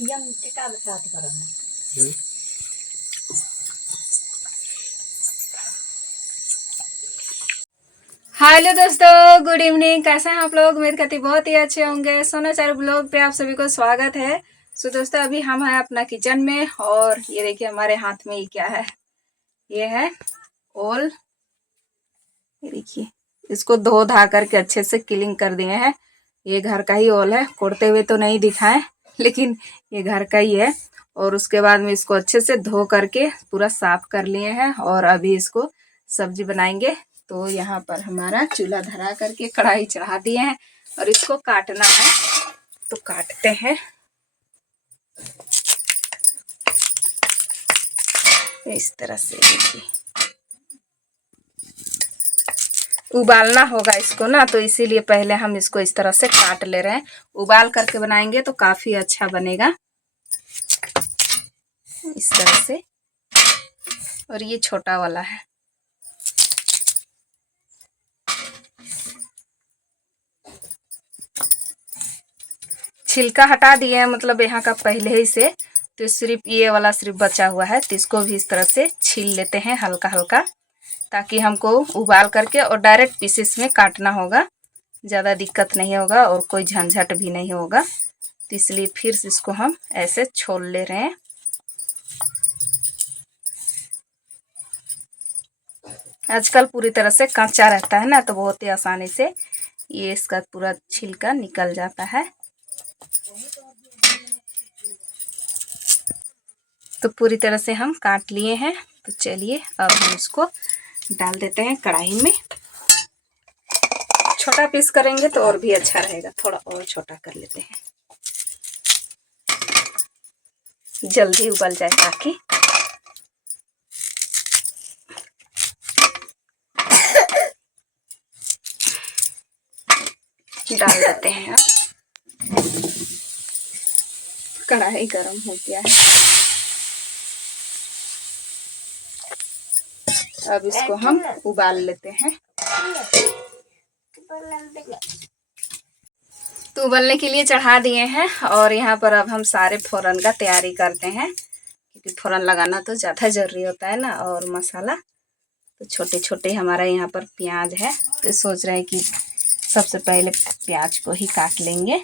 Hello दोस्तों, good evening. कैसे हैं आप लोग? उम्मीद करती बहुत ही अच्छे होंगे। सोना चारू ब्लॉग पे आप सभी को स्वागत है। सो दोस्तों, अभी हम हैं अपना किचन में और ये देखिए हमारे हाथ में ये क्या है। ये है ओल। ये देखिए, इसको धो धा करके अच्छे से क्लीन कर दिए हैं। ये घर का ही ओल है, कोड़ते हुए तो नहीं दिखाएं, लेकिन ये घर का ही है। और उसके बाद में इसको अच्छे से धो करके पूरा साफ कर लिए हैं और अभी इसको सब्जी बनाएंगे। तो यहाँ पर हमारा चूल्हा धरा करके कढ़ाई चढ़ा दिए हैं और इसको काटना है, तो काटते हैं। इस तरह से देखिए, उबालना होगा इसको ना, तो इसीलिए पहले हम इसको इस तरह से काट ले रहे हैं। उबाल करके बनाएंगे तो काफी अच्छा बनेगा इस तरह से। और ये छोटा वाला है। छिलका हटा दिए हैं, मतलब यहाँ का पहले ही से। तो सिर्फ ये वाला सिर्फ बचा हुआ है, तो इसको भी इस तरह से छील लेते हैं हल्का हल्का, ताकि हमको उबाल करके और डायरेक्ट पीसेस में काटना होगा। ज़्यादा दिक्कत नहीं होगा और कोई झंझट भी नहीं होगा। तो इसलिए फिर से इसको हम ऐसे छोल ले रहे हैं। आजकल पूरी तरह से कच्चा रहता है ना, तो बहुत ही आसानी से ये इसका पूरा छिलका निकल जाता है। तो पूरी तरह से हम काट लिए हैं। तो चलिए अब हम इसको डाल देते हैं कढ़ाई में। छोटा पीस करेंगे तो और भी अच्छा रहेगा, थोड़ा और छोटा कर लेते हैं, जल्दी उबल जाए ताकि। डाल देते हैं। अब कढ़ाई गरम हो गया है, अब इसको हम उबाल लेते हैं। तो उबलने के लिए चढ़ा दिए हैं और यहाँ पर अब हम सारे फोरन का तैयारी करते हैं, क्योंकि फोरन लगाना तो ज़्यादा ज़रूरी होता है ना। और मसाला तो छोटे छोटे हमारा यहाँ पर प्याज है, तो सोच रहे हैं कि सबसे पहले प्याज को ही काट लेंगे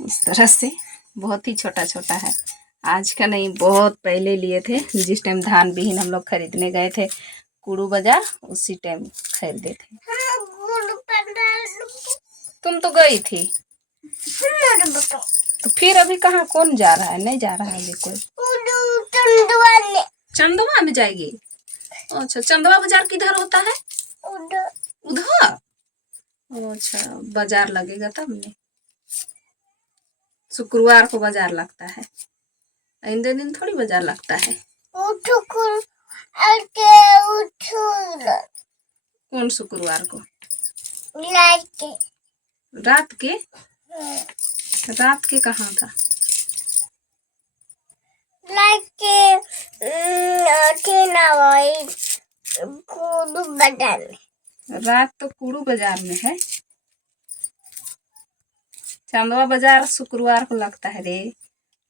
इस तरह से। बहुत ही छोटा छोटा है, आज का नहीं, बहुत पहले लिए थे, जिस टाइम धान बीहन हम लोग खरीदने गए थे कुड़ू बाजार, उसी टाइम खरीदे थे। तुम तो गई थी, तो फिर अभी कहाँ, कौन जा रहा है? नहीं जा रहा है अभी कोई। चंदवा में जाएगी? अच्छा, चंदवा बाजार किधर होता है? उधर। अच्छा, बाजार लगेगा तब नहीं। शुक्रवार को बाजार लगता है, आइंदे दिन थोड़ी बाजार लगता है। कौन शुक्रवार को? रात के? रात के कहाँ था? रात तो कुड़ू बाजार में है। चंदवा बाजार शुक्रवार को लगता है रे,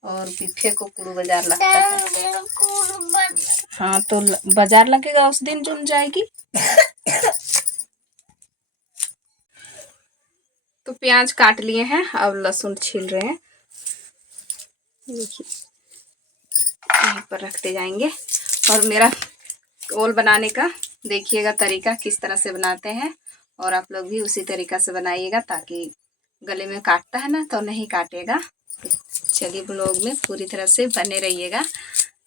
और बिफे को कुड़ू बाजार लगता है। हाँ, तो बाजार लगेगा उस दिन जो जाएगी। तो प्याज काट लिए हैं, अब लहसुन छील रहे हैं। देखिए, यहीं पर रखते जाएंगे। और मेरा ओल बनाने का देखिएगा तरीका किस तरह से बनाते हैं, और आप लोग भी उसी तरीका से बनाइएगा, ताकि गले में काटता है ना तो नहीं काटेगा। चलिए ब्लॉग में पूरी तरह से बने रहिएगा।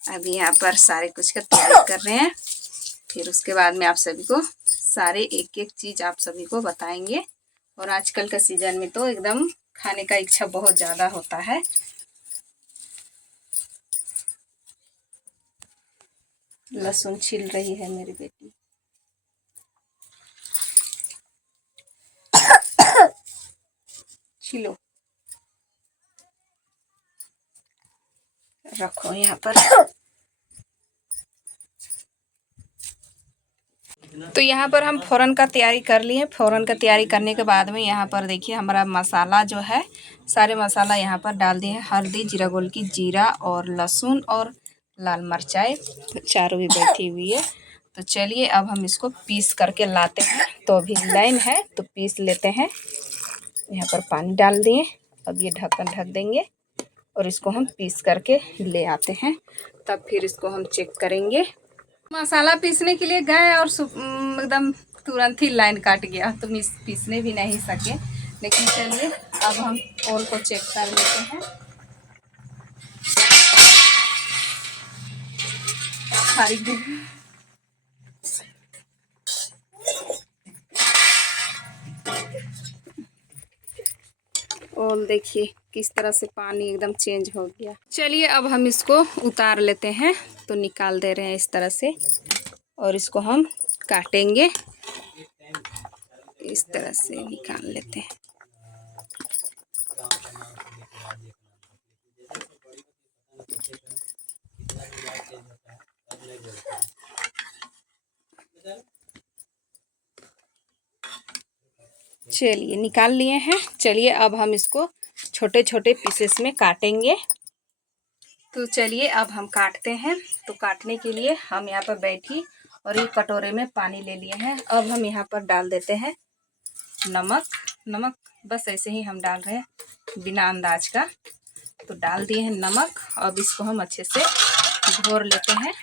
अभी यहाँ पर सारे कुछ का तैयारी कर रहे हैं, फिर उसके बाद में आप सभी को सारे एक एक चीज़ आप सभी को बताएंगे। और आजकल का सीजन में तो एकदम खाने का इच्छा बहुत ज़्यादा होता है। लहसुन छील रही है मेरी बेटी। छिलो, रखो यहाँ पर। तो यहाँ पर हम फ़ौरन का तैयारी कर लिए। फ़ौरन का तैयारी करने के बाद में यहाँ पर देखिए हमारा मसाला जो है, सारे मसाला यहाँ पर डाल दिए हैं। हल्दी, जीरा गोल की जीरा और लहसुन और लाल मिर्चाई चारों भी बैठी हुई है। तो चलिए अब हम इसको पीस करके लाते हैं। तो अभी लाइन है तो पीस लेते हैं। यहाँ पर पानी डाल दिए। अब ये ढक्कन ढक देंगे और इसको हम पीस करके ले आते हैं। तब फिर इसको हम चेक करेंगे। मसाला पीसने के लिए गए और एकदम तुरंत ही लाइन काट गया, तो पीसने भी नहीं सके। लेकिन चलिए अब हम ओल को चेक कर लेते हैं। ओल देखिए किस तरह से पानी एकदम चेंज हो गया। चलिए अब हम इसको उतार लेते हैं। तो निकाल दे रहे हैं इस तरह से और इसको हम काटेंगे। इस तरह से निकाल लेते हैं। चलिए निकाल लिए हैं। चलिए अब हम इसको छोटे छोटे पीसेस में काटेंगे। तो चलिए अब हम काटते हैं। तो काटने के लिए हम यहाँ पर बैठी और एक कटोरे में पानी ले लिए हैं। अब हम यहाँ पर डाल देते हैं नमक बस ऐसे ही हम डाल रहे हैं बिना अंदाज का। तो डाल दिए हैं नमक। अब इसको हम अच्छे से घोर लेते हैं।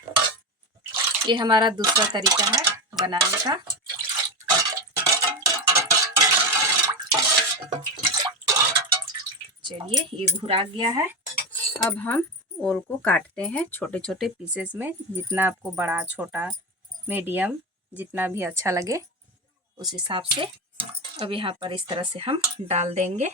ये हमारा दूसरा तरीका है बनाने का। चलिए ये घुरा गया है। अब हम ओल को काटते हैं छोटे छोटे पीसेस में, जितना आपको बड़ा छोटा मीडियम जितना भी अच्छा लगे उस हिसाब से। अब यहाँ पर इस तरह से हम डाल देंगे।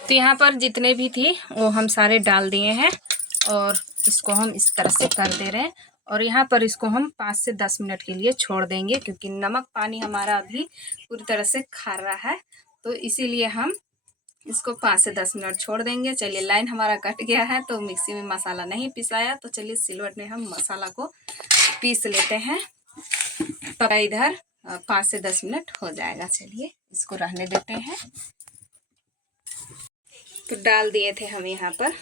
तो यहाँ पर जितने भी थी वो हम सारे डाल दिए हैं और इसको हम इस तरह से कर दे रहे हैं। और यहाँ पर इसको हम 5 से 10 मिनट के लिए छोड़ देंगे, क्योंकि नमक पानी हमारा अभी पूरी तरह से खा रहा है। तो इसीलिए हम इसको 5 से 10 मिनट छोड़ देंगे। चलिए लाइन हमारा कट गया है तो मिक्सी में मसाला नहीं पिसाया, तो चलिए सिलवट में हम मसाला को पीस लेते हैं। तो इधर 5 से 10 मिनट हो जाएगा। चलिए इसको रहने देते हैं। तो डाल दिए थे हम यहाँ पर।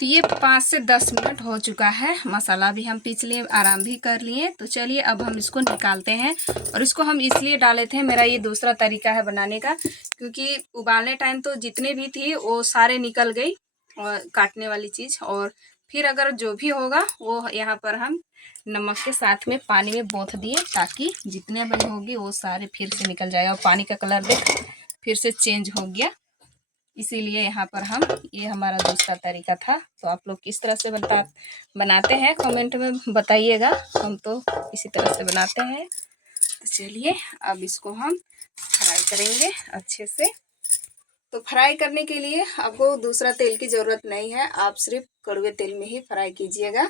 तो ये 5 से 10 मिनट हो चुका है। मसाला भी हम पीस लिए, आराम भी कर लिए। तो चलिए अब हम इसको निकालते हैं। और इसको हम इसलिए डाले थे, मेरा ये दूसरा तरीका है बनाने का, क्योंकि उबालने टाइम तो जितने भी थी वो सारे निकल गई और काटने वाली चीज़। और फिर अगर जो भी होगा वो यहाँ पर हम नमक के साथ में पानी में बोथ दिए, ताकि जितने बड़ी होगी वो सारे फिर से निकल जाएगा। और पानी का कलर देख फिर से चेंज हो गया। इसीलिए यहाँ पर हम, ये हमारा दूसरा तरीका था। तो आप लोग किस तरह से बनाते हैं कमेंट में बताइएगा। हम तो इसी तरह से बनाते हैं। तो चलिए अब इसको हम फ्राई करेंगे अच्छे से। तो फ्राई करने के लिए आपको दूसरा तेल की ज़रूरत नहीं है, आप सिर्फ कड़वे तेल में ही फ्राई कीजिएगा।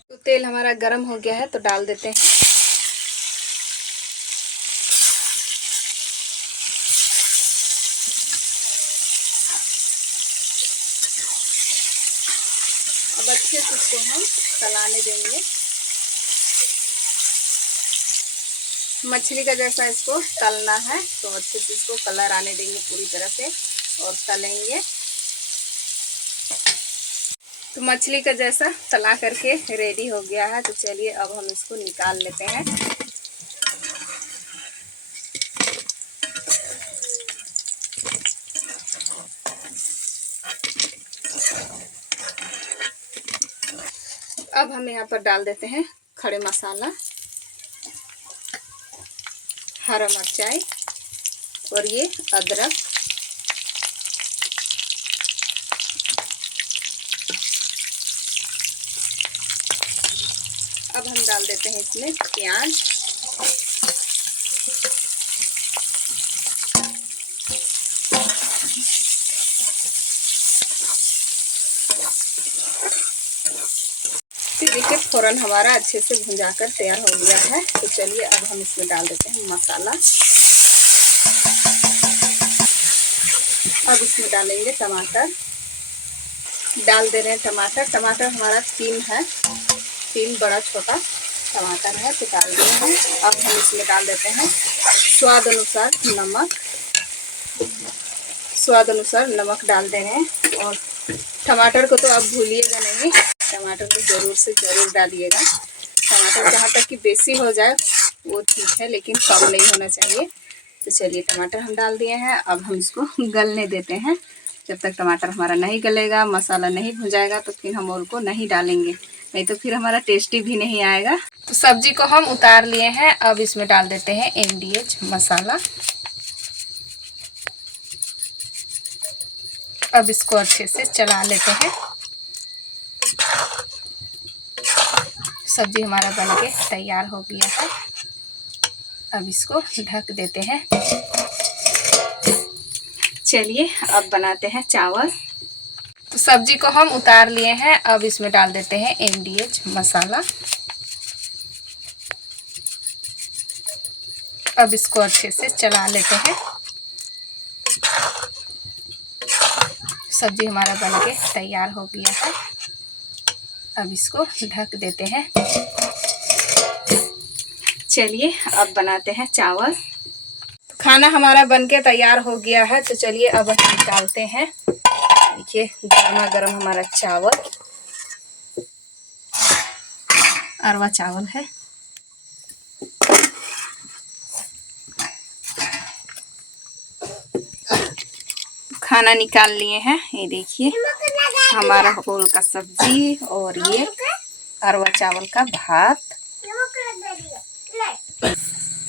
तो तेल हमारा गर्म हो गया है तो डाल देते हैं। अब अच्छे से इसको हम तलाने देंगे। मछली का जैसा इसको तलना है, तो अच्छे से इसको कलर आने देंगे पूरी तरह से और तलेंगे। तो मछली का जैसा तला करके रेडी हो गया है। तो चलिए अब हम इसको निकाल लेते हैं। अब हम यहाँ पर डाल देते हैं खड़े मसाला, हरा मिर्चाई और ये अदरक। अब हम डाल देते हैं इसमें प्याज। देखिए फ़ौरन हमारा अच्छे से भुंजाकर तैयार हो गया है। तो चलिए अब हम इसमें डाल देते हैं मसाला। अब इसमें डालेंगे टमाटर। डाल दे रहे हैं टमाटर। टमाटर हमारा 3 है, 3 बड़ा छोटा टमाटर है, तो डाल दिए हैं। अब हम इसमें डाल देते हैं स्वाद अनुसार नमक। स्वाद अनुसार नमक डाल दे रहे हैं। और टमाटर को तो आप भूलिएगा नहीं, टमाटर को ज़रूर से ज़रूर डालिएगा। टमाटर जहाँ तक कि बेसी हो जाए वो ठीक है, लेकिन कम नहीं होना चाहिए। तो चलिए टमाटर हम डाल दिए हैं। अब हम इसको गलने देते हैं। जब तक टमाटर हमारा नहीं गलेगा, मसाला नहीं भुंजाएगा, तो फिर हम और को नहीं डालेंगे, नहीं तो फिर हमारा टेस्टी भी नहीं आएगा। तो सब्जी को हम उतार लिए हैं। अब इसमें डाल देते हैं MDH मसाला। अब इसको अच्छे से चला लेते हैं। सब्जी हमारा बनके तैयार हो गया है। अब इसको ढक देते हैं। चलिए अब बनाते हैं चावल। तो सब्जी को हम उतार लिए हैं। अब इसमें डाल देते हैं MDH मसाला। अब इसको अच्छे से चला लेते हैं। सब्जी हमारा बनके तैयार हो गया है। अब इसको ढक देते हैं। चलिए अब बनाते हैं चावल। खाना हमारा बनके तैयार हो गया है। तो चलिए अब हम डालते हैं। देखिए गर्मा गर्म हमारा चावल, अरवा चावल है। खाना निकाल लिए हैं। ये देखिए हमारा ओल का सब्जी और ये अरवा चावल का भात।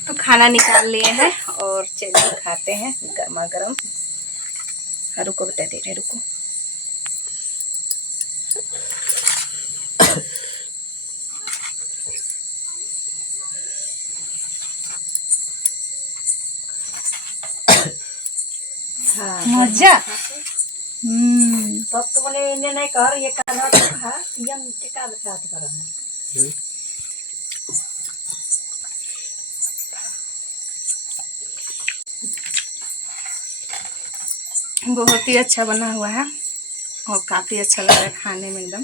तो खाना निकाल लिए हैं और चलिए खाते हैं गर्मा गर्म। रुको बता दे रहे, रुको। मजा। फक्त बोले इन्हें नहीं कर, ये काला तो खा, यम टिका दिखा कर रहा है। बहुत ही अच्छा बना हुआ है और काफ़ी अच्छा लग रहा है खाने में एकदम।